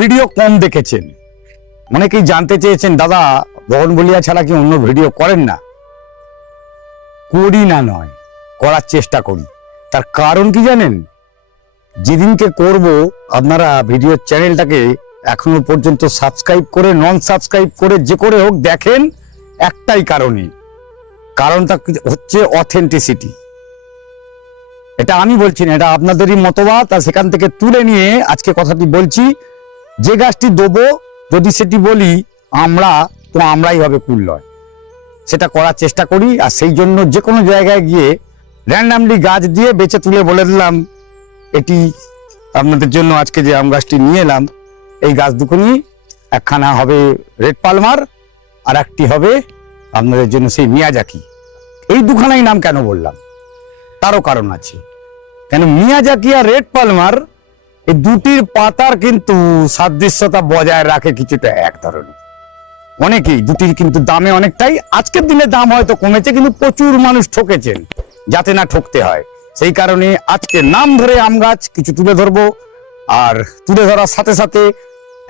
Video কম দেখেছেন, অনেকেই জানতে চেয়েছেন দাদা বগনভেলিয়া ছাড়া কি অন্য ভিডিও করেন না? করি না নয়, করার চেষ্টা করি। তার কারণ কি জানেন? যেদিনকে করব আপনারা ভিডিও চ্যানেলটাকে এখনো পর্যন্ত সাবস্ক্রাইব করে নন সাবস্ক্রাইব করে যে করে হোক দেখেন, একটাই কারণটা হচ্ছে অথেন্টিসিটি। এটা আমি বলছি না, এটা আপনাদেরই মতবাদ, আর সেখান থেকে তুলে নিয়ে আজকে কথাটি বলছি। যে গাছটি দেবো যদি সেটি বলি আমরা, তো আমরাই হবে কুল নয়, সেটা করার চেষ্টা করি। আর সেই জন্য যে কোনো জায়গায় গিয়ে র্যান্ডামলি গাছ দিয়ে বেছে তুলে বলে দিলাম এটি আপনাদের জন্য আজকে যে আম গাছটি নিয়ে এলাম, এই গাছ দুখানি একখানা হবে রেড পালমার আর একটি হবে আপনাদের জন্য সেই মিয়াজাকি। এই দুখানাই নাম কেন বললাম তারও কারণ আছে। কেন মিয়াজাকি আর রেড পালমার এই দুটির পাতার কিন্তু সাদৃশ্যতা বজায় রাখে কিছুটা এক ধরনের। অনেকেই দুটির কিন্তু দামে অনেকটাই, আজকের দিনে দাম হয়তো কমেছে, কিন্তু প্রচুর মানুষ ঠকেছেন, যাতে না ঠকতে হয় সেই কারণে আজকে নাম ধরে আম গাছ কিছু তুলে ধরবো। আর তুলে ধরার সাথে সাথে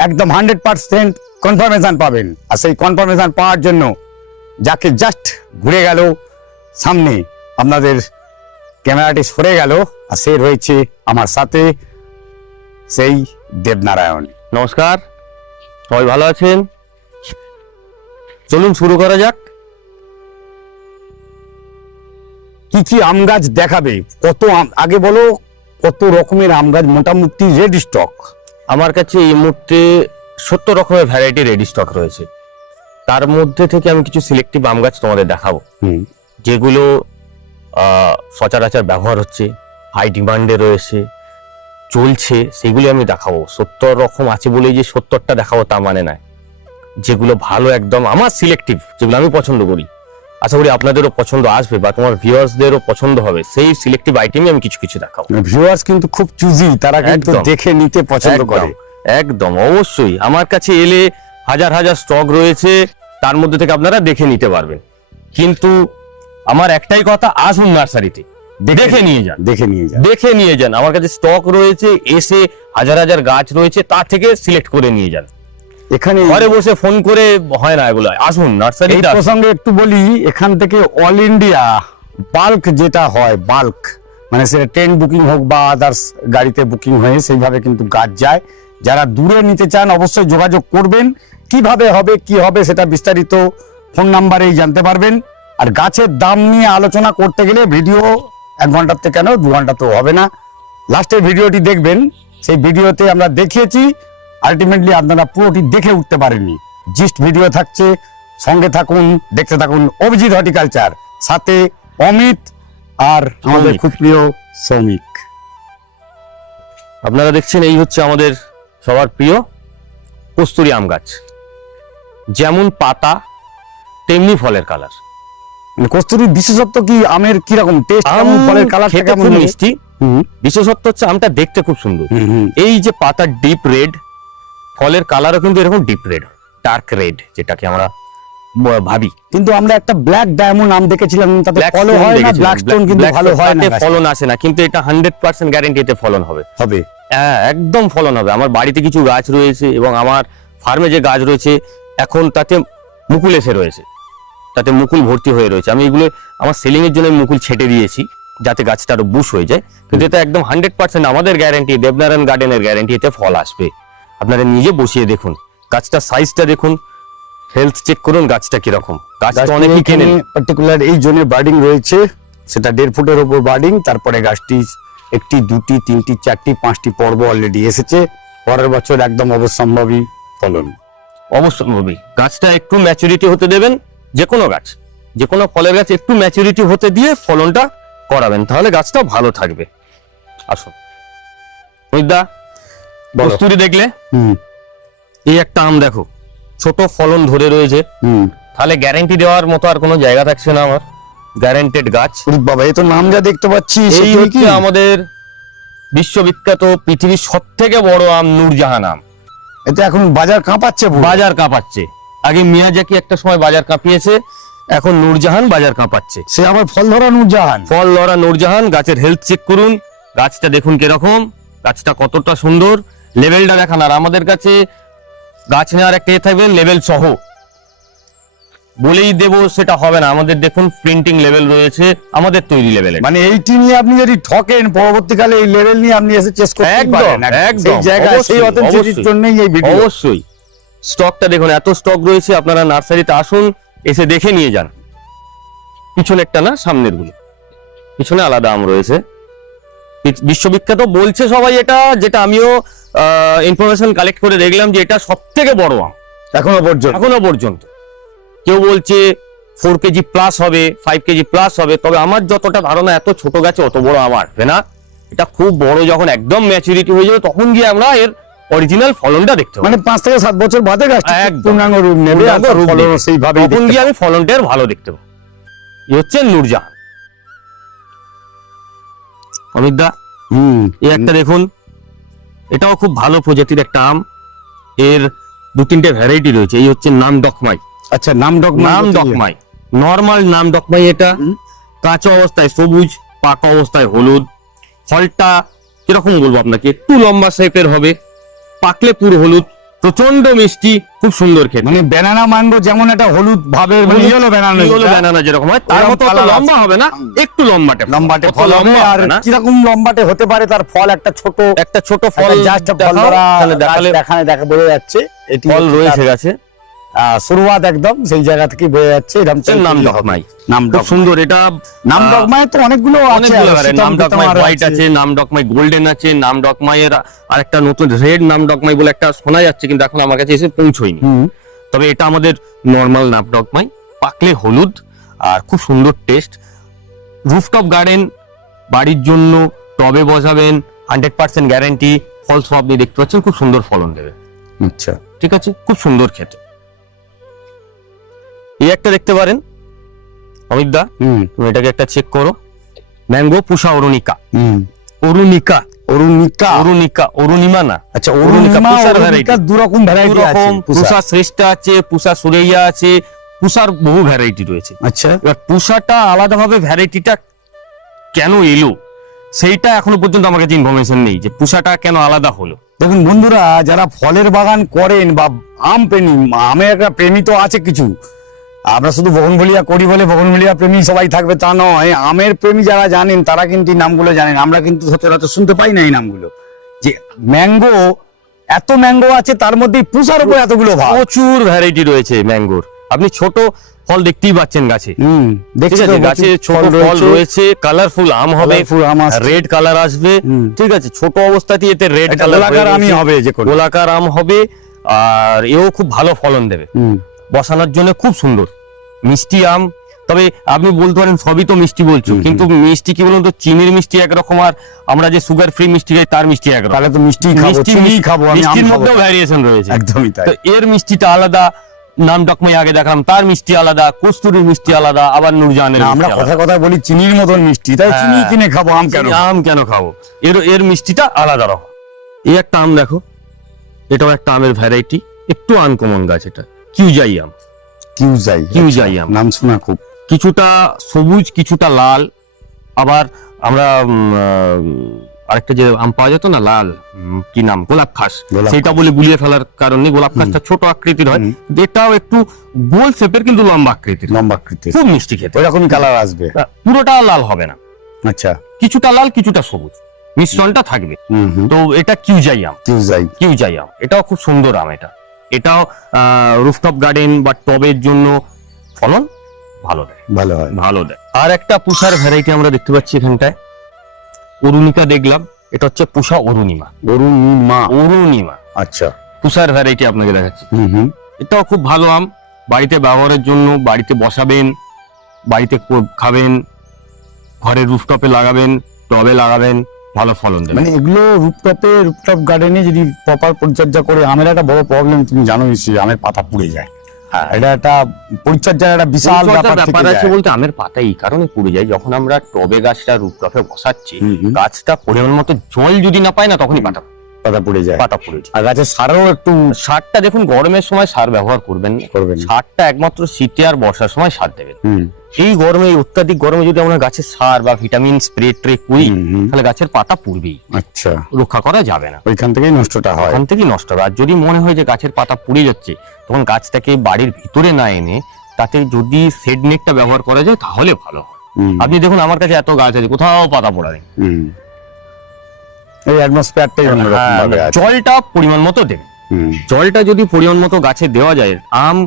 একদম 100% কনফার্মেশন পাবেন। আর সেই কনফার্মেশন পাওয়ার জন্য যাকে জাস্ট ঘুরে গেল সামনে, আপনাদের ক্যামেরাটি সরে গেল, আর সে রয়েছে আমার সাথে, সেই দেবনারায়ণ। নমস্কার, সবাই ভালো আছেন? চলুন শুরু করা যাক। কি কি আম গাছ দেখাবে? কত আগে বলো, কত রকমের আম গাছ মোটামুটি রেড স্টক? আমার কাছে এই মুহূর্তে 70 রকমের ভ্যারাইটি রেডি স্টক রয়েছে। তার মধ্যে থেকে আমি কিছু সিলেক্টিভ আম গাছ তোমাদের দেখাবো, যেগুলো সচরাচর ব্যবহার হচ্ছে, হাই ডিমান্ডে রয়েছে, চলছে, সেগুলি আমি দেখাবো। 70 রকম আছে বলেই যে 70টা দেখাবো তা মানে নয়। যেগুলো ভালো একদম আমার সিলেক্টিভ, যেগুলো আমি পছন্দ করি, আশা করি আপনাদেরও পছন্দ আসবে বা তোমার ভিউয়ার্সদেরও পছন্দ হবে, সেই সিলেক্টিভ আইটেমই আমি কিছু কিছু দেখাবো। ভিউয়ার্স কিন্তু খুব চুজি, তারা কিন্তু দেখে নিতে পছন্দ করে। একদম অবশ্যই, আমার কাছে এলে হাজার হাজার স্টক রয়েছে, তার মধ্যে থেকে আপনারা দেখে নিতে পারবেন। কিন্তু আমার একটাই কথা, আসুন নার্সারিতে, দেখে নিয়ে যান, দেখে নিয়ে যান। আমার কাছে স্টক রয়েছে, এসে হাজার হাজার গাছ রয়েছে, তার থেকে সিলেক্ট করে নিয়ে যান। এখানে ঘরে বসে ফোন করে হয় না এগুলো, আসুন নার্সারি। এই প্রসঙ্গে একটু বলি, এখান থেকে অল ইন্ডিয়া বাল্ক যেটা হয়, বাল্ক মানে সেটা ট্রেন বুকিং হোক বা আদার্স গাড়িতে বুকিং হয়ে সেইভাবে কিন্তু গাছ যায়। যারা দূরে নিতে চান অবশ্যই যোগাযোগ করবেন। কিভাবে হবে কি হবে সেটা বিস্তারিত ফোন নাম্বারেই জানতে পারবেন। আর গাছের দাম নিয়ে আলোচনা করতে গেলে ভিডিও 1 ঘন্টার থেকে কেন 2 ঘন্টা তো হবে না। লাস্টের ভিডিওটি দেখবেন, সেই ভিডিওতে আমরা দেখিয়েছি, আলটিমেটলি আপনারা পুরোটি দেখে উঠতে পারেননি। জিস্ট ভিডিও থাকছে, সঙ্গে থাকুন, দেখতে থাকুন অভিজিৎ হর্টিকালচার, সাথে অমিত আর আমাদের খুব প্রিয় সৌমিক। আপনারা দেখছেন এই হচ্ছে আমাদের সবার প্রিয় কস্তুরী আম গাছ। যেমন পাতা তেমনি ফলের কালার। কস্তুরীর বিশেষত্ব কি? আমের কি রকম টেস্ট, কেমন, ফলের কালার কেমন? মিষ্টি। বিশেষত্ব হচ্ছে আমটা দেখতে খুব সুন্দর। এই যে পাতা ডিপ রেড, ফলের কালারও কিন্তু এরকম ডিপ রেড, ডার্ক রেড যেটাকে আমরা ভাবি। কিন্তু আমরা একটা ব্ল্যাক ডায়মন্ড আম দেখেছিলাম, তাতে ফলন হয় না, ব্ল্যাক স্টোন কিন্তু ভালো হয় না, ফলন আসে না। কিন্তু এটা 100% গ্যারান্টিতে ফলন হবে। হ্যাঁ, একদম ফলন হবে। আমার বাড়িতে কিছু গাছ রয়েছে এবং আমার ফার্মে যে গাছ রয়েছে এখন তাতে মুকুল এসে রয়েছে, তাতে মুকুল ভর্তি হয়ে রয়েছে। আমি এগুলো আমার সেলিং এর জন্য মুকুল ছেটে দিয়েছি যাতে গাছটা আরো বুশ হয়ে যায়। কিন্তু এটা একদম 100% আমাদের গ্যারান্টি, দেবনারায়ণ গার্ডেনের গ্যারান্টি, এতে ফল আসবে। আপনারা নিজে বসিয়ে দেখুন, গাছটার সাইজটা দেখুন, হেলথ চেক করুন গাছটা কিরকম। গাছটা অনেকই কেনেন, পার্টিকুলার এই জোনে বার্ডিং রয়েছে, সেটা 1.5 ফুটের উপর বার্ডিং। তারপরে গাছটি 1টি 2টি 3টি 4টি 5টি পর্ব অলরেডি এসেছে। পরের বছর একদম অবশ্যম্ভাবী ফলন, অবশ্যম্ভাবী। গাছটা একটু ম্যাচুরিটি হতে দেবেন, যে কোনো গাছ, যে কোনো ফলের গাছ একটু ম্যাচুরিটি হতে দিয়ে ফলনটা করাবেন, তাহলে গাছটা ভালো থাকবে। আসুন দা, কস্তুরী দেখলে এই একটা আম দেখো, ছোট ফলন ধরে রয়েছে, তাহলে গ্যারান্টি দেওয়ার মতো আর কোনো জায়গা থাকছে না আমার। গ্যারান্টেড গাছ। বাবা, এই তো নাম যা দেখতে পাচ্ছি, এই হচ্ছে আমাদের বিশ্ববিখ্যাত পৃথিবীর সবথেকে বড় আম, নূরজাহান আম। এটা এখন বাজার কাঁপাচ্ছে, বাজার কাঁপাচ্ছে। আগে মিয়াজাকি একটা সময় বাজার কাঁপিয়েছে, এখন নূরজাহান বাজার কাঁপাচ্ছে। সে আবার ফল ধরা নূরজাহান, ফল ধরা নূরজাহান। গাছের হেলথ চেক করুন, গাছটা দেখুন কিরকম, গাছটা কতটা সুন্দর। লেভেলটা দেখান। আর আমাদের কাছে গাছ নেওয়ার একটা থাকবে লেভেল সহ, বলেই দেবো সেটা হবে না। আমাদের দেখুন প্রিন্টিং লেভেল রয়েছে, আমাদের তৈরি লেভেলে। মানে এইটি নিয়ে আপনি যদি ঠকেন পরবর্তীকালে এই লেভেল নিয়ে আপনি এসে চেস করতে পারেন একদম, সেই জায়গায়, সেই অথেন্টিসিটির জন্যই এই ভিডিও। অবশ্যই স্টকটা দেখুন, এত স্টক রয়েছে, আপনারা নার্সারিতে আসুন, এসে দেখে নিয়ে যান। পিছনেরটা না, সামনের গুলো। পিছনে আলাদা আম রয়েছে, বিশ্ববিখ্যাত বলছে সবাই এটা, যেটা আমিও ইনফরমেশন কালেক্ট করে দেখলাম যে এটা সব থেকে বড় আম এখনো পর্যন্ত। কেউ বলছে 4 কেজি প্লাস হবে, 5 কেজি প্লাস হবে, তবে আমার যতটা ধারণা এত ছোট গাছে অত বড় আম আসবে না। এটা খুব বড়, যখন একদম ম্যাচুরিটি হয়ে যাবে তখন গিয়ে আমরা এর অরিজিনাল ফলনটা দেখতে পাবো। মানে 5 থেকে 7 বছর বাদে গাছটা একদম পূর্ণাঙ্গ রূপ নেবে, আর তার ফলন সেইভাবে তখন গিয়ে আমি ফলনটা এর ভালো দেখতে পাবো। এই হচ্ছে নূরজাহান। অমিত দা, এই একটা দেখুন, এটাও খুব ভালো প্রজাতির একটা আম। এর 2-3টে ভ্যারাইটি রয়েছে। এই হচ্ছে নাম ডকমাই। আচ্ছা, নাম ডকমাই, নরমাল নাম ডকমাই। এটা কাঁচা অবস্থায় সবুজ, পাকা অবস্থায় হলুদ। ফলটা কিরকম বলবো আপনাকে, একটু লম্বা শেপের হবে, পাকলে পুরো হলুদ, প্রচন্ড মিষ্টি, খুব সুন্দর খেতে। মানে ব্যানানা ম্যাঙ্গো যেমন একটা হলুদ ভাবের, মানে ইয়েলো ব্যানানা যেরকম হয়, তার মতো অত লম্বা হবে না, একটু লম্বাটে ফল হবে। আর কিরকম লম্বাটে হতে পারে তার ফল? একটা ছোট ফল, জাস্ট ফল ধরা দেখা বোঝা যাচ্ছে এটি ফল রয়েছে গাছে, শুরুয়াত একদম সেই জায়গা থেকে বোঝা যাচ্ছে। নাম ডকমাই, খুব সুন্দর। এটা নাম ডকমাই তো অনেকগুলো আছে, নাম ডকমাই হোয়াইট আছে, নাম ডকমাই গোল্ডেন আছে, নাম ডকমাইয়ের আরেকটা নতুন রেড নাম ডকমাই বলে একটা শোনা যাচ্ছে, কিন্তু এখন আমার কাছে এসে পৌঁছয়নি। তবে এটা আমাদের নরমাল নাম ডকমাই, পাকলে হলুদ আর খুব সুন্দর টেস্ট। রুফটপ গার্ডেন বাড়ির জন্য টবে বসাবেন, 100% গ্যারান্টি। ফল সব আপনি দেখতে পাচ্ছেন, খুব সুন্দর ফলন দেবে। আচ্ছা, ঠিক আছে, খুব সুন্দর খেতে। এই একটা দেখতে পারেন অমিত দা, তুমি এটাকে একটা চেক করো। ম্যাঙ্গো পুষা অরুণিকা। অরুণিমা না, আচ্ছা, অরুণিকা দুরকম ভ্যারাইটি আছে। পুষা শ্রেষ্ঠা আছে, পুষা সুরেইয়া আছে, পুষার বহু ভ্যারাইটি রয়েছে। আচ্ছা, এবার পুষাটা আলাদাভাবে ভ্যারাইটিটা কেন এলো সেইটা এখনো পর্যন্ত আমার কাছে ইনফরমেশন নেই যে পুষাটা কেন আলাদা হলো। দেখুন বন্ধুরা, যারা ফলের বাগান করেন বা আম প্রেমী, আমের একটা প্রেমী তো আছে কিছু। আমরা শুধু বগনভেলিয়া করি বলে বগনভেলিয়া প্রেমী সবাই থাকবে তা নয়। আমের প্রেমী যারা জানেন তারা কিন্তু এই নামগুলো জানেন। আমরা কিন্তু সচরাচর শুনতে পাই না এই নামগুলো, যে ম্যাঙ্গো, এত ম্যাঙ্গো আছে তার মধ্যে পুষার উপর এতগুলো ভাগ। প্রচুর ভ্যারাইটি রয়েছে ম্যাঙ্গোর। আপনি ছোট ফল দেখতেই পাচ্ছেন গাছে, দেখছি গাছে ছোট ফল রয়েছে, কালারফুল আম হবে, রেড কালার আসবে। ঠিক আছে, ছোট অবস্থাতেই এতে রেড কালার আমি হবে, যে গোলাকার আম হবে, আর এও খুব ভালো ফলন দেবে। বসানোর জন্য খুব সুন্দর মিষ্টি আম। তবে আপনি বলতে পারেন সবই তো মিষ্টি বলছো, কিন্তু মিষ্টি কি বলুন তো, চিনির মিষ্টি একরকম, আর আমরা যে সুগার ফ্রি মিষ্টি খাই তার মিষ্টি একরকম। তাহলে তো মিষ্টি খাবো, মিষ্টির মধ্যেও ভ্যারিয়েশন রয়েছে। একদমই তাই। তো এর মিষ্টিটা আলাদা, নাম ডকমাই আগে দেখালাম, তার মিষ্টি আলাদা, কস্তুরীর মিষ্টি আলাদা, আবার নূরজাহানের। আমরা কথা বলি চিনির মতন মিষ্টি, তাই চিনি কিনে খাবো, আম কেন খাবো? এর মিষ্টিটা আলাদা রকম। এই একটা আম দেখো, এটাও একটা আমের ভ্যারাইটি, একটু আনকমন গাছ। এটা কিউজাই আম। কিউজাই আম নাম শোনা খুব। কিছুটা সবুজ, কিছুটা লাল। আবার আমরা আরেকটা যে আম পাওয়া যেত না লাল, কি নাম, গোলাপ খাস, সেটা বলে গুলিয়ে ফেলার কারণে গোলাপ খাসটা ছোট আকৃতির হয়, এটাও একটু গোল শেপের কিন্তু লম্বা আকৃতির, খুব মিষ্টি খেতে। ওইরকমই কালার আসবে, পুরোটা লাল হবে না। আচ্ছা, কিছুটা লাল কিছুটা সবুজ মিশ্রণটা থাকবে। তো এটা কিউজাই আম। এটাও খুব সুন্দর আম। এটাও রুফটপ গার্ডেন বা টবের জন্য ফলন ভালো দেয়। আর একটা পুষার ভ্যারাইটি আমরা দেখতে পাচ্ছি এখানটায়, অরুণিকা দেখলাম, এটা হচ্ছে পুষা অরুণিমা। আচ্ছা, পুষার ভ্যারাইটি আপনাকে দেখাচ্ছি। এটাও খুব ভালো আম, বাড়িতে ব্যবহারের জন্য, বাড়িতে বসাবেন, বাড়িতে খাবেন, ঘরের রুফটপে লাগাবেন, টবে লাগাবেন, ভালো ফলন দেবে। মানে এগুলো রুফটপ গার্ডেনে যদি প্রপার পরিচর্যা করে, আমের একটা বড় প্রবলেম তুমি জানো নিশ্চয়ই, আমের পাতা পুড়ে যায়। এটা একটা পরিচর্যার একটা বিশাল ব্যাপার আছে বলতে, আমের পাতা এই কারণে পুড়ে যায়, যখন আমরা টবে গাছটা রুফটপে বসাচ্ছি, গাছটা পরিমাণ মতো জল যদি না পায় না, তখনই পাতা। পাতা পুড়ে যায়, পাতা পড়ে যায়। আর গাছের সারও একটু সারটা দেখুন গরমের সময় সার ব্যবহার করবেন না, করবেন না। সারটা একমাত্র শীতে আর বর্ষার সময় সার দেবেন। হুম, এই গরমে, এই অত্যাধিক গরমে যদি আমরা গাছের সার বা ভিটামিন স্প্রে ট্রে করি, হুম। তাহলে গাছের পাতা পুড়বেই, আচ্ছা, রক্ষা করা যাবে না, ওইখান থেকেই নষ্টটা হয়। ওখান থেকেই নষ্ট হবে। আর যদি মনে হয় যে গাছের পাতা পুড়ে যাচ্ছে, তখন গাছটাকে বাড়ির ভিতরে না এনে তাতে যদি শেড নেটটা ব্যবহার করা যায় তাহলে ভালো হয়। হুম, আপনি দেখুন আমার কাছে এত গাছ আছে, কোথাও পাতা পড়া নেই। হুম। এই অ্যাটমসফিয়ারটাই অন্যরকম ভাবে আছে। জলটা পরিমাণ মতো দেবে, হুম। জলটা যদি পরিমাণ মতো গাছে দেওয়া যায়, আম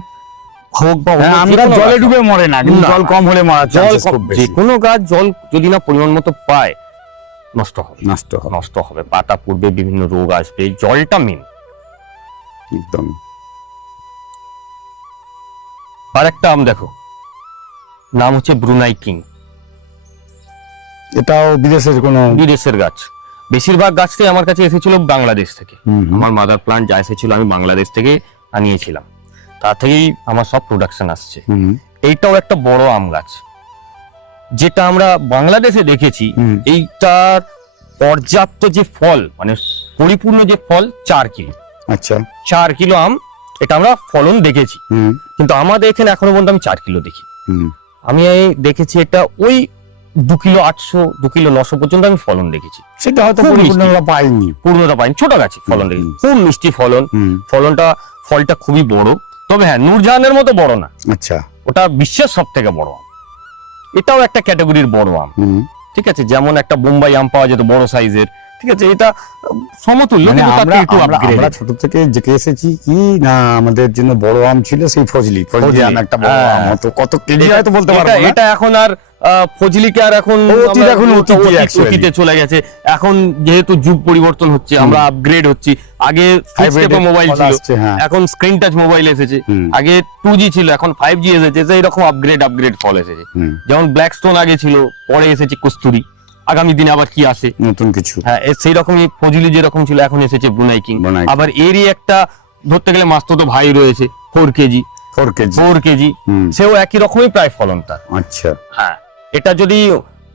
হোক বা অন্য হ্যাঁ, যে আমরা কোনো জলে গাছ হোক, ডুবে মরে না, কিন্তু না, জল কম হলে মারা জল চান্সেস খুব যে বেশি, কোনো গাছ জল যদি না পরিমাণ মতো পায়, নষ্ট হবে, নষ্ট হয় নষ্ট হবে, পাতা পড়বে, বিভিন্ন রোগ আসবে। জলটা মেন। একদম। আর একটা আম দেখো, নাম হচ্ছে ব্রুনাই কিং, এটাও বিদেশের কোনো বিদেশের গাছ। বেশিরভাগ গাছটাই আমার কাছে এসেছিল বাংলাদেশ থেকে। আমার মাদার প্লান্ট যা এসেছিল আমি বাংলাদেশ থেকে আনিয়েছিলাম, তা থেকেই আমার সব প্রোডাকশন আসছে। এইটাও একটা বড় আম গাছ, যেটা আমরা বাংলাদেশে দেখেছি। হুম। এইটার পর্যাপ্ত যে ফল, মানে পরিপূর্ণ যে ফল 4 কিলো, আচ্ছা, 4 কিলো আম এটা আমরা ফলন দেখেছি। হুম, কিন্তু আমাদের এখানে এখনো পর্যন্ত আমি 4 কিলো দেখি। হুম, আমি এই দেখেছি এটা ওই 2 কিলো 800, 2 কিলো 900 পর্যন্ত আমি ফলন দেখেছি। সেটা হয়তো খুব পরিপূর্ণতা পাইনি। পূর্ণতা পাইনি, ছোট গাছে ফলন দেখেছি, খুব মিষ্টি ফলন। হুম, ফলটা খুবই বড়, তবে হ্যাঁ নূরজাহানের মতো বড় না, আচ্ছা, ওটা বিশ্বের সব থেকে বড় আম। এটাও একটা ক্যাটাগরির বড় আম, হুম। ঠিক আছে। যেমন একটা বোম্বাই আম পাওয়া যেত বড় সাইজের, ঠিক আছে, এটা সমতুল্য, মানে কিন্তু তার আমরা থেকে একটু আমরা upgrade। আমরা ছোট থেকে জেগে এসেছি কি না, আমাদের জন্য বড় আম ছিল সেই ফজলি ফজলি, আম, একটা বড় হ্যাঁ। আম হতো, কত কেজি হয়তো বলতে পারবো না। এটা এখন আর ফজলিকে আর এখন অতীত, এখন অতীতে actually। অতীতে চলে গেছে। এখন যেহেতু যুগ পরিবর্তন হচ্ছে, আমরা আপগ্রেড হচ্ছি। আগে Hybrid মোবাইল ফল ছিল, আসছে, হ্যাঁ। এখন স্ক্রিন টাচ মোবাইল এসেছে। হুম। আগে 2G ছিল, এখন 5G এসেছে। সেই রকম আপগ্রেড ফল এসেছে। হুম, যেমন ব্ল্যাক স্টোন আগে ছিল, পরে এসেছে কস্তুরি, আগামী দিনে আবার কি আসে। নতুন কিছু। হ্যাঁ, সেই রকমই ফজলি যেরকম ছিল, এখন এসেছে ব্রুনাই কিং। Brunei king. আবার এরই একটা ধরতে গেলে মাস্ততো ভাই রয়েছে 4 কেজি, 4 কেজি। হুম, সেও একই রকমই প্রায় ফলন তার। আচ্ছা, হ্যাঁ, এটা যদি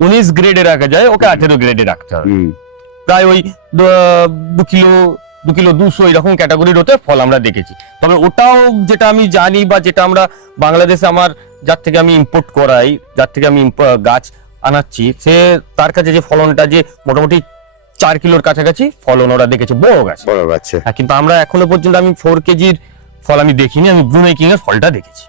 19 গ্রেডে রাখা যায়, ওকে 18 গ্রেডে রাখতে হবে। হুম, প্রায় ওই 2 কিলো 2 কিলো 200 এরকম ক্যাটাগরির হতে ফল আমরা দেখেছি। তবে ওটাও যেটা আমি জানি বা যেটা আমরা বাংলাদেশে আমার যার থেকে আমি ইম্পোর্ট করাই, যার থেকে আমি গাছ আনাচ্ছি, সে তার কাছে যে ফলনটা যে মোটামুটি 4 কিলোর কাছাকাছি ফলন ওরা দেখেছে, বড় গাছ। বড় গাছে। হ্যাঁ, কিন্তু আমরা এখনো পর্যন্ত আমি 4 কেজির ফল আমি দেখিনি, আমি ব্রুনাই কিং এর ফলটা দেখেছি।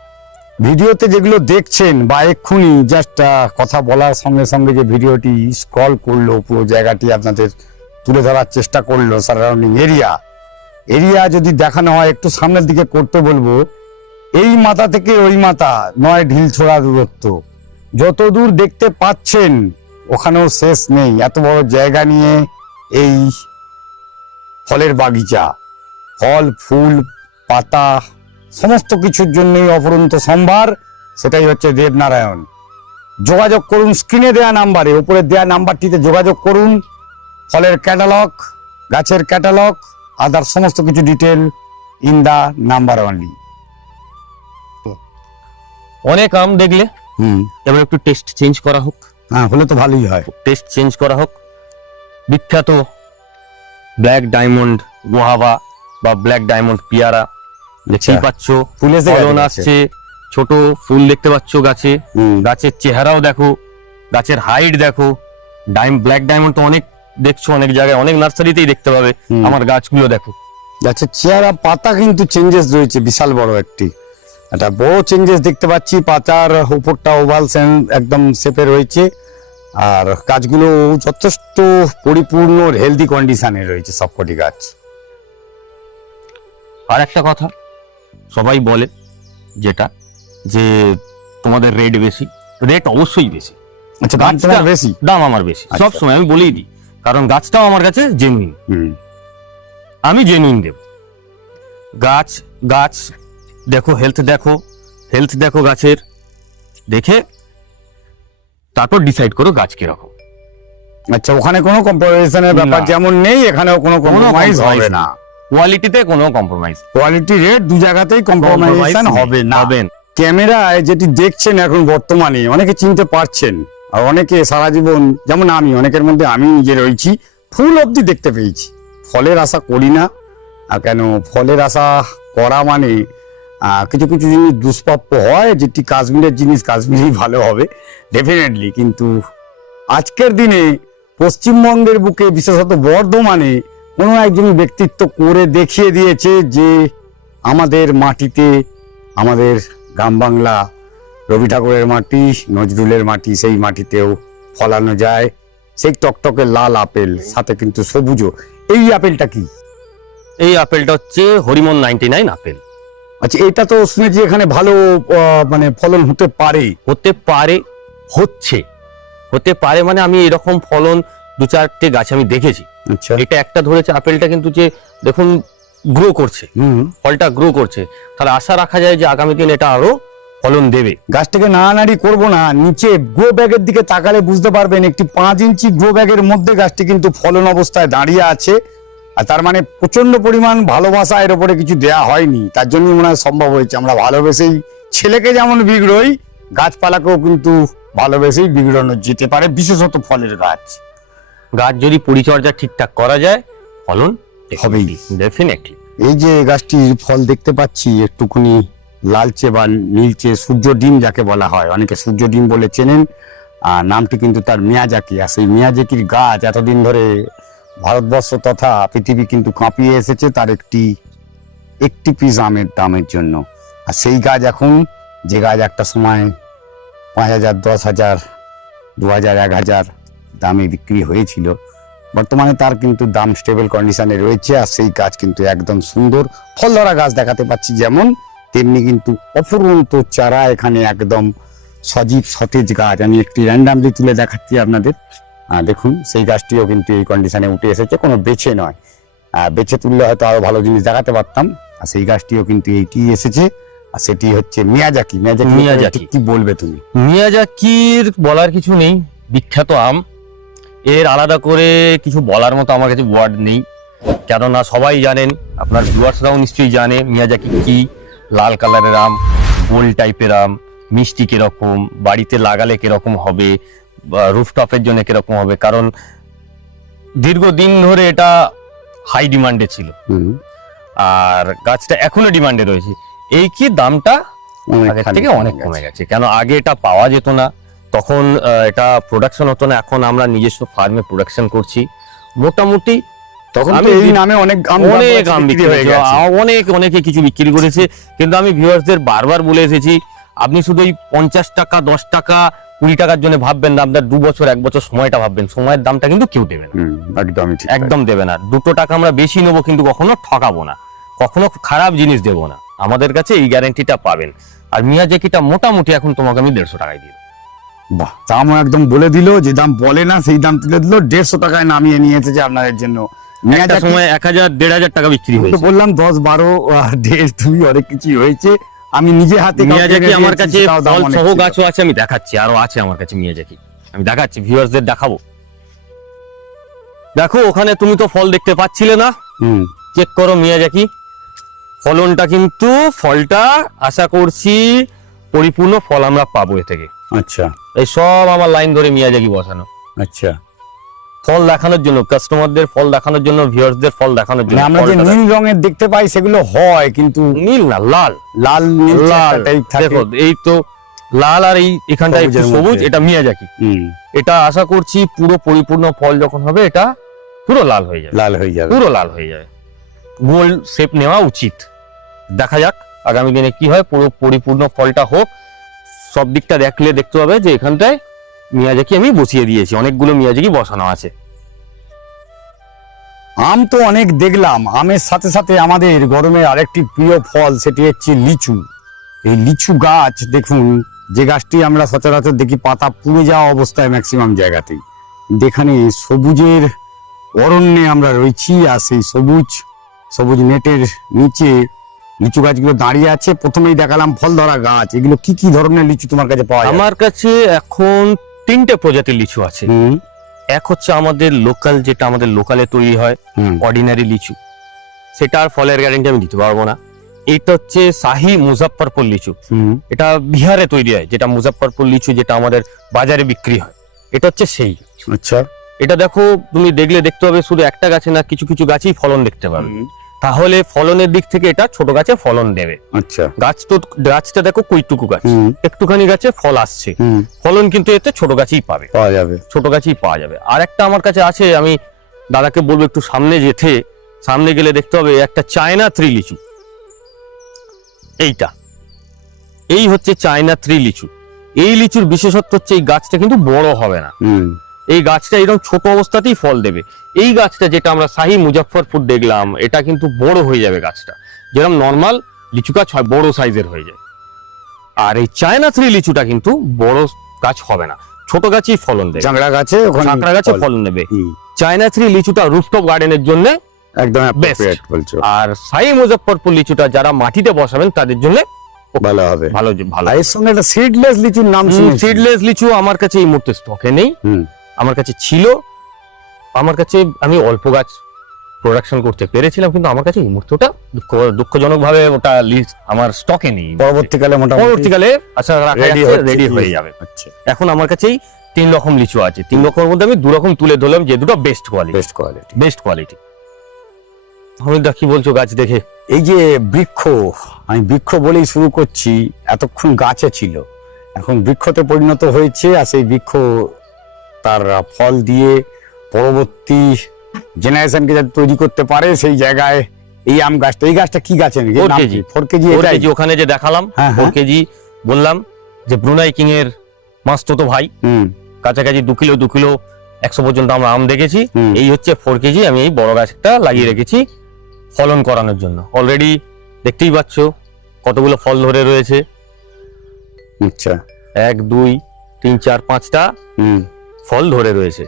ভিডিওতে যেগুলো দেখছেন বা এক্ষুনি জাস্ট কথা বলার সঙ্গে সঙ্গে যে ভিডিওটি স্ক্রল করলো, পুরো জায়গাটি আপনাদের তুলে ধরার চেষ্টা করলো, সারাউন্ডিং এরিয়া যদি দেখানো হয়, একটু সামনের দিকে করতে বলবো। এই মাথা থেকে ওই মাথা 9 ঢিল ছোড়া দূরত্ব, যত দূর দেখতে পাচ্ছেন ওখানেও শেষ নেই। এত বড় জায়গা নিয়ে এই ফলের বাগিচা, ফল ফুল পাতা সমস্ত কিছুর জন্যই অপরন্ত সম্ভার, সেটাই হচ্ছে দেবনারায়ণ। যোগাযোগ করুন স্ক্রিনে দেয়া নাম্বারে, উপরে দেয়া নাম্বারটিতে যোগাযোগ করুন। ফলের ক্যাটালগ, গাছের ক্যাটালগ, আদার সমস্ত কিছু detail in the number only. অনেক আম দেখলে, এবার একটু টেস্ট চেঞ্জ করা হোক। হ্যাঁ, হলে তো ভালোই হয়। টেস্ট চেঞ্জ করা হোক। বিখ্যাত ব্ল্যাক ডায়মন্ড গোহাবা বা ব্ল্যাক ডায়মন্ড পেয়ারা দেখতেই পাচ্ছ, ফুল এসে ফলন গেছে। আসছে, ছোট ফুল দেখতে পাচ্ছ গাছে। গাছের চেহারাও দেখো, গাছের হাইট দেখো। ব্ল্যাক ডায়মন্ড তো অনেক দেখছো, অনেক জায়গায়, অনেক নার্সারিতেই দেখতে পাবে। আমার গাছগুলো দেখো, গাছের চেহারা, পাতা কিন্তু চেঞ্জেস রয়েছে, বিশাল বড় একটা বড় চেঞ্জেস দেখতে পাচ্ছি। পাতার উপরটা ওভাল একদম শেপে রয়েছে, আর গাছগুলো যথেষ্ট পরিপূর্ণ হেলদি কন্ডিশনে রয়েছে সবকটি গাছ। আর একটা কথা সবাই বলে, যেটা যে তোমাদের রেট বেশি, রেট অবশ্যই বেশি। আচ্ছা, দাম তোমার বেশি? দাম আমার বেশি, আচ্ছা। সব সময় আমি বলেই দিই, কারণ গাছটাও আমার কাছে জেনুইন, আমি জেনুইন দেব। গাছ দেখো, হেলথ দেখো গাছের, দেখে তারপর ডিসাইড করো গাছ কিরকম। আচ্ছা, ওখানে কোনো কম্পারিজনের ব্যাপার না। যেমন নেই, এখানেও কোনো কম্প্রোমাইজ হবে না। কোয়ালিটিতে কোনো কম্প্রোমাইজ, কোয়ালিটি রেট দু জায়গাতেই কম্প্রোমাইজেশন হবে না। ক্যামেরায় যেটি দেখছেন এখন বর্তমানে, অনেকে চিনতে পারছেন, আর অনেকে সারা জীবন, যেমন আমি, অনেকের মধ্যে আমি নিজে রয়েছি, ফুল অবধি দেখতে পেয়েছি। ফলের আশা করি না। কেন ফলের আশা করা মানে কিছু কিছু জিনিস দুষ্প্রাপ্য হয়, যেটি কাশ্মীরের জিনিস কাশ্মীরেই ভালো হবে ডেফিনেটলি। কিন্তু আজকের দিনে পশ্চিমবঙ্গের বুকে বিশেষত বর্ধমানে কোনো একজন ব্যক্তিত্ব করে দেখিয়ে দিয়েছে যে আমাদের মাটিতে, আমাদের গ্রাম বাংলা, রবি ঠাকুরের মাটি, নজরুলের মাটি, সেই মাটিতেও ফলানো যায় সেই টকটকে লাল আপেল, সাথে কিন্তু সবুজও। এই আপেলটা কি? এই আপেলটা হচ্ছে হরিমন 99 আপেল। আচ্ছা, এটা তো শুনেছি এখানে ভালো মানে ফলন হতে পারে। হতে পারে, হতে পারে মানে আমি এরকম ফলন 2-4টে গাছ আমি দেখেছি। আচ্ছা, এটা একটা ধরেছে আপেলটা, কিন্তু যে দেখুন গ্রো করছে, ফলটা গ্রো করছে, তাহলে আশা রাখা যায় যে আগামী দিন এটা আরো ফলন দেবে। গাছটাকে নাড়ানাড়ি করবো না, নিচে গ্রো ব্যাগের দিকে তাকালে বুঝতে পারবেন একটি 5 ইঞ্চি গ্রো ব্যাগের মধ্যে গাছটি কিন্তু ফলন অবস্থায় দাঁড়িয়ে আছে। আর তার মানে প্রচন্ড পরিমাণ ভালোবাসা এর উপরে কিছু দেয়া হয়নি, তার জন্যই মনে হয় সম্ভব হয়েছে। আমরা ভালোবেসেই ছেলেকে যেমন বিগড়ই, গাছপালাকেও কিন্তু ভালোবেসেই বিগড়ানো যেতে পারে, বিশেষত ফলের গাছ। গাছ যদি পরিচর্যা ঠিকঠাক করা যায় ফলন হবেই ডেফিনেটলি। এই যে গাছটির ফল দেখতে পাচ্ছি একটুখানি লালচে বা নীলচে, সূর্য ডিম যাকে বলা হয়, অনেকে সূর্য ডিম বলে চেনেন। নামটি কিন্তু তার মিয়াজাকি। আর সেই মিয়াজাকির গাছ এতদিন ধরে ভারতবর্ষ তথা পৃথিবী কিন্তু কাঁপিয়ে এসেছে তার একটি পিস আমের দামের জন্য। আর সেই গাছ এখন, যে গাছ একটা সময় 5,000, 10,000, 2,000, 1,000 দামে বিক্রি হয়েছিল, বর্তমানে তার কিন্তু দাম স্টেবল কন্ডিশনে রয়েছে। আর সেই গাছ কিন্তু একদম সুন্দর ফল ধরা গাছ দেখাতে পাচ্ছি, যেমন তেমনি কিন্তু অফুরন্ত চারা এখানে একদম সজীব সতেজ গাছ। আমি একটি র্যান্ডামলি তুলে দেখাচ্ছি আপনাদের। দেখুন সেই গাছটিও কিন্তু এই কন্ডিশনে উঠে এসেছে, কোনো বেছে নয়। বেছে তুললে হয়তো আরো ভালো জিনিস দেখাতে পারতাম। আর সেই গাছটিও কিন্তু এইটি এসেছে, আর সেটি হচ্ছে মিয়াজাকি। মিয়াজাকি কি বলবে তুমি? মিয়াজাকির বলার কিছু নেই, বিখ্যাত আম। এর আলাদা করে কিছু বলার মতো আমার কাছে ওয়ার্ড নেই, কেননা সবাই জানেন, আপনার ভিউয়ার্সরাও নিশ্চয়ই জানে মিয়াজাকি কি। লাল কালারের আম, গোল টাইপের আম, মিষ্টি কিরকম, বাড়িতে লাগালে কিরকম হবে, রুফটপের জন্য কিরকম হবে, কারণ দীর্ঘদিন ধরে এটা হাই ডিমান্ডে ছিল আর গাছটা এখনো ডিমান্ডে রয়েছে। এই কি দামটা আগের থেকে অনেক কমে গেছে, কেন আগে এটা পাওয়া যেত না, তখন এটা প্রোডাকশন হতো না। এখন আমরা নিজস্ব ফার্মে প্রোডাকশন করছি। মোটামুটি তখন তো এই নামে অনেক আম বিক্রি হয়ে গেছে, অনেকে কিছু বিক্রি করেছে। কিন্তু আমি ভিউয়ার্সদের বারবার বলে এসেছি, আপনি শুধু এই 50 টাকা, 10 টাকা, 20 টাকার জন্য ভাববেন না, আপনার 2 বছর 1 বছর সময়টা ভাববেন। সময়ের দামটা কিন্তু কেউ দেবে না, একদম দেবে না। 2 টাকা আমরা বেশি নেবো, কিন্তু কখনো ঠকাবো না, কখনো খারাপ জিনিস দেবো না। আমাদের কাছে এই গ্যারান্টিটা পাবেন। আর মিয়াজাকিটা মোটামুটি এখন তোমাকে আমি 150 টাকায় দিই। বাহ, দামও একদম বলে দিল, যে দাম বলে না সেই দাম তুলে দিল, 150 টাকায় নামিয়ে নিয়ে এসেছে আপনাদের জন্য। একটা সময় 1,000, 1,500 টাকা বিক্রি হয়েছে। বললাম 10, 12, 1.5, 2 অনেক কিছু হয়েছে। আমি নিজে হাতে মিয়াজাকি আমার কাছে ফল সহ গাছও আছে, আমি দেখাচ্ছি, আরো আছে আমার কাছে মিয়াজাকি, আমি দেখাচ্ছি, ভিউয়ার্সদের দেখাবো। দেখো ওখানে তুমি তো ফল দেখতে পাচ্ছিলে না, চেক করো মিয়াজাকি ফলনটা, কিন্তু ফলটা আশা করছি পরিপূর্ণ ফল আমরা পাবো এ থেকে। আচ্ছা, এই সব আমার লাইন ধরে মিয়াজাকি বসানো। আচ্ছা, ফল দেখানোর জন্য, কাস্টমারদের ফল দেখানোর জন্য, ভিউয়ার্সদের ফল দেখানোর জন্য। আমরা যে নীল রঙের দেখতে পাই সেগুলো হয়, কিন্তু নীল না, লাল, লাল নীল টাইপ থাকে। দেখো এই তো লাল, আর এই এখানটা একটু সবুজ, এটা মিয়াজাকি। এটা আশা করছি পুরো পরিপূর্ণ ফল যখন হবে এটা পুরো লাল হয়ে যাবে, লাল হয়ে যাবে, পুরো লাল হয়ে যাবে। গোল শেপ নেওয়া উচিত। দেখা যাক আগামী দিনে কি হয়, পুরো পরিপূর্ণ ফলটা হোক। সব দিকটা দেখতে হবে যে এখানটায় মিয়াজাকি আমি বসিয়ে দিয়েছি, অনেকগুলো মিয়াজাকি বসানো আছে। আম তো অনেক দেখলাম, আমের সাথে সাথে আমাদের গরমের আরেকটি প্রিয় ফল, সেটি হচ্ছে লিচু। এই লিচু গাছ দেখুন, যে গাছটি আমরা সচরাচর দেখি পাতা পুড়ে যাওয়া অবস্থায় ম্যাক্সিমাম জায়গাতেই, যেখানে সবুজের অরণ্যে আমরা রয়েছি। আর সেই সবুজ নেটের নিচে লিচু গাছগুলো দাঁড়িয়ে আছে। প্রথমেই দেখালাম ফল ধরা গাছ। এগুলো কি কি ধরনের লিচু তোমার কাছে পাওয়া যায়? আমার কাছে এখন 3টে প্রজাতির লিচু আছে। এক হচ্ছে আমাদের লোকাল, যেটা আমাদের লোকালে তৈরি হয়, অর্ডিনারি লিচু, সেটা আর ফলের গ্যারান্টি আমি দিতে পারবো না। এটা হচ্ছে শাহী মুজাফফরপুর লিচু, এটা বিহারে তৈরি হয়, যেটা মুজাফফরপুর লিচু যেটা আমাদের বাজারে বিক্রি হয়, এটা হচ্ছে সেই। আচ্ছা, এটা দেখো, তুমি দেখলে দেখতে পাবে শুধু একটা গাছে না, কিছু কিছু গাছেই ফলন দেখতে পাবে। তাহলে ফলনের দিক থেকে এটা ছোট গাছে ফলন দেবে। আচ্ছা, গাছটা দেখো কইটুকু গাছ, একটুখানি গাছে ফল আসছে, হুম, ফলন কিন্তু এতে ছোট গাছেই পাবে, পাওয়া যাবে। ছোট গাছেই পাওয়া যাবে। আর একটা আমার কাছে আছে, আমি দাদাকে বলবো একটু সামনে যেতে, সামনে গেলে দেখতে হবে একটা চায়না 3 লিচু। এই হচ্ছে চায়না 3 লিচু। এই লিচুর বিশেষত্ব হচ্ছে এই গাছটা কিন্তু বড় হবে না, এই গাছটা এরকম ছোট অবস্থাতেই ফল দেবে। এই গাছটা যেটা আমরা শাহী মুজাফফরপুর দেখলাম, এটা কিন্তু বড় হয়ে যাবে গাছটা, যেরকম নর্মাল লিচু গাছ হয় বড় সাইজের হয়ে যায়। আর এই চায়না 3 লিচুটা কিন্তু বড় গাছ হবে না, ছোট গাছেই ফলন দেবে, চাংড়া গাছে, চাংড়া গাছে ফলন দেবে। চায়না 3 লিচুটা রুফটপ গার্ডেনের জন্য একদম বেস্ট বলছো। আর শাহী মুজাফফরপুর লিচুটা যারা মাটিতে বসাবেন তাদের জন্য ভালো হবে, ভালো ভালো। এর সঙ্গে একটা সিডলেস লিচুর নাম শুনেছি। সিডলেস লিচু আমার কাছে এই মুহূর্তে স্টকে নেই, আমার কাছে ছিল, আমার কাছে আমি অল্প গাছ প্রোডাকশন করতে পেরেছিলাম, কিন্তু আমার কাছে এই মুহূর্তে ওটা দুঃখজনক ভাবে ওটা লিস্ট আমার স্টকে নেই। পরবর্তীকালে আচ্ছা রেডি হয়ে যাবে। আচ্ছা, এখন আমার কাছেই 3 রকম লিচু আছে, 3 রকমের মধ্যে আমি 2 রকম তুলে ধরলাম যে দুটো বেস্ট কোয়ালিটি। হমিদা কি বলছো গাছ দেখে? এই যে বৃক্ষ, আমি বৃক্ষ বলেই শুরু করছি, এতক্ষণ গাছে ছিল, এখন বৃক্ষতে পরিণত হয়েছে। আর সেই বৃক্ষ তার ফল দিয়ে পরবর্তী জেনারেশনকে যাতে তৈরি করতে পারে, সেই জায়গায় এই আম গাছটা, এই গাছটা কি গাছ? 4 কেজি। ওখানে যে দেখালাম, হ্যাঁ, 4 কেজি বললাম যে ব্রুনাই কিং এর মাস্তুতো ভাই, কাছাকাছি 2 কিলো 100 পর্যন্ত আমরা আম দেখেছি। এই হচ্ছে 4 কেজি, আমি এই বড় গাছটা লাগিয়ে রেখেছি ফলন করানোর জন্য। অলরেডি দেখতেই পাচ্ছ কতগুলো ফল ধরে রয়েছে। আচ্ছা, 1 2 3 4 5টা ফল ধরে রয়েছে।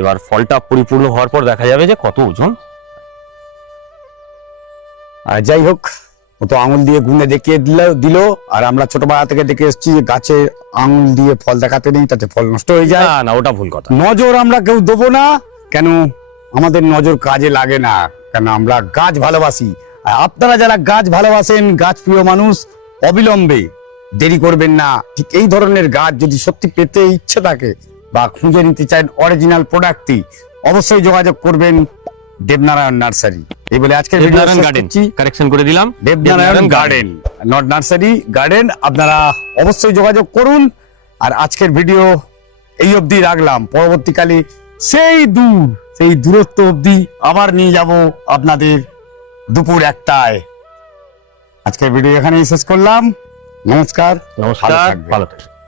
এবার ফলটা পরিপূর্ণ হওয়ার পর দেখা যাবে যে কত ওজন। আর যাই হোক, ও তো আঙুল দিয়ে গুনে দেখিয়ে দিল, আর আমরা ছোটবেলা থেকে দেখে এসেছি যে গাছে আঙুল দিয়ে ফল দেখাতে নেই, তাতে ফল নষ্ট হয়ে যায়। না, ওটা ভুল কথা। নজর আমরা কেউ দেবো না, কেন আমাদের নজর কাজে লাগে না, কেন আমরা গাছ ভালোবাসি। আর আপনারা যারা গাছ ভালোবাসেন, গাছ প্রিয় মানুষ, অবিলম্বে দেরি করবেন না। ঠিক এই ধরনের গাছ যদি সত্যি পেতে ইচ্ছে থাকে বা খুঁজে নিতে চান অরিজিনাল প্রোডাক্টটি, অবশ্যই যোগাযোগ করবেন দেবনারায়ণ নার্সারি। এই বলে আজকে দেবনারায়ণ গার্ডেন কারেকশন করে দিলাম, Debnarayan garden, not nursery, garden. আপনারা অবশ্যই যোগাযোগ করুন। আর আজকের ভিডিও এই অবধি রাখলাম, পরবর্তীকালে সেই দূরত্ব অবধি আবার নিয়ে যাব আপনাদের দুপুর 1টায়। আজকের ভিডিও এখানেই শেষ করলাম। নমস্কার, ভালো থাকবেন।